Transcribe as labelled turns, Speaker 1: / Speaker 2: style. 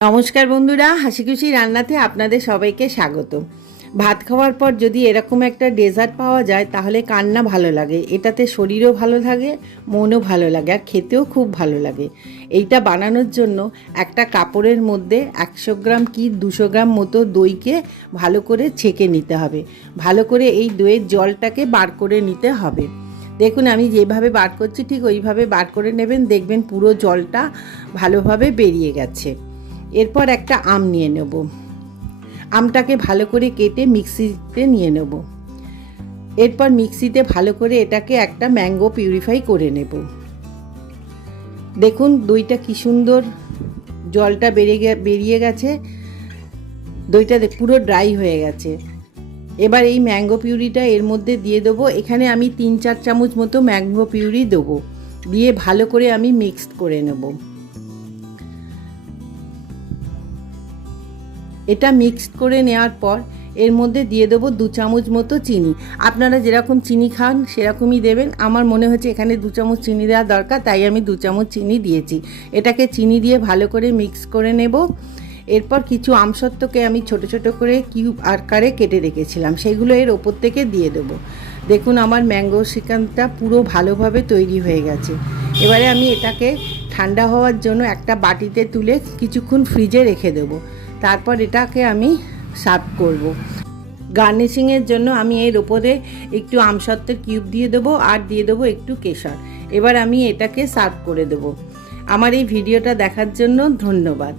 Speaker 1: নমস্কার বন্ধুরা হাসি খুশি রান্নাতে আপনাদের সবাইকে স্বাগত। ভাত খাওয়ার পর যদি এরকম একটা ডেজার্ট পাওয়া যায়, তাহলে কান্না ভালো লাগে? এটাতে শরীরও ভালো লাগে, মনও ভালো লাগে, আর খেতেও খুব ভালো লাগে। এইটা বানানোর জন্য একটা কাপড়ের মধ্যে একশো গ্রাম কি দুশো গ্রাম মতো দইকে ভালো করে ছেঁকে নিতে হবে। ভালো করে এই দইয়ের জলটাকে বার করে নিতে হবে। দেখুন, আমি যেভাবে বার করছি, ঠিক ওইভাবে বার করে নেবেন, দেখবেন পুরো জলটা ভালোভাবে বেরিয়ে গেছে। এরপর একটা আম নিয়ে নেব। আমটাকে ভালো করে কেটে মিক্সিতে নিয়ে নেব। এরপর মিক্সিতে ভালো করে এটাকে একটা ম্যাঙ্গো পিউরিফাই করে নেব। দেখুন দইটা কি সুন্দর, জলটা বেরিয়ে বেরিয়ে গেছে। দইটা পুরো ড্রাই হয়ে গেছে। এবার এই ম্যাঙ্গো পিউরিটা এর মধ্যে দিয়ে দেবো। এখানে আমি তিন চার চামচ মতো ম্যাঙ্গো পিউরি দেবো। দিয়ে ভালো করে আমি মিক্সড করে নেব। এটা মিক্সড করে নেওয়ার পর এর মধ্যে দিয়ে দেবো দু চামচ মতো চিনি। আপনারা যেরকম চিনি খান, সেরকমই দেবেন। আমার মনে হচ্ছে এখানে দু চামচ চিনি দেওয়া দরকার, তাই আমি দু চামচ চিনি দিয়েছি। এটাকে চিনি দিয়ে ভালো করে মিক্স করে নেব। এরপর কিছু আমসত্ত্বকে আমি ছোট ছোট করে কিউব আকারে কেটে রেখেছিলাম। সেগুলো এর ওপর থেকে দিয়ে দেবো। দেখুন আমার ম্যাঙ্গো শ্রীকান্তটা পুরো ভালোভাবে তৈরি হয়ে গেছে। এবারে আমি এটাকে ঠান্ডা হওয়ার জন্য একটা বাটিতে তুলে কিছুক্ষণ ফ্রিজে রেখে দেবো। তারপর এটাকে আমি সার্ভ করব। গার্নিশিংয়ের জন্য আমি এর ওপরে একটু আমসত্ত্বের কিউব দিয়ে দেবো আর দিয়ে দেবো একটু কেশর। এবার আমি এটাকে সার্ভ করে দেবো। আমার এই ভিডিওটা দেখার জন্য ধন্যবাদ।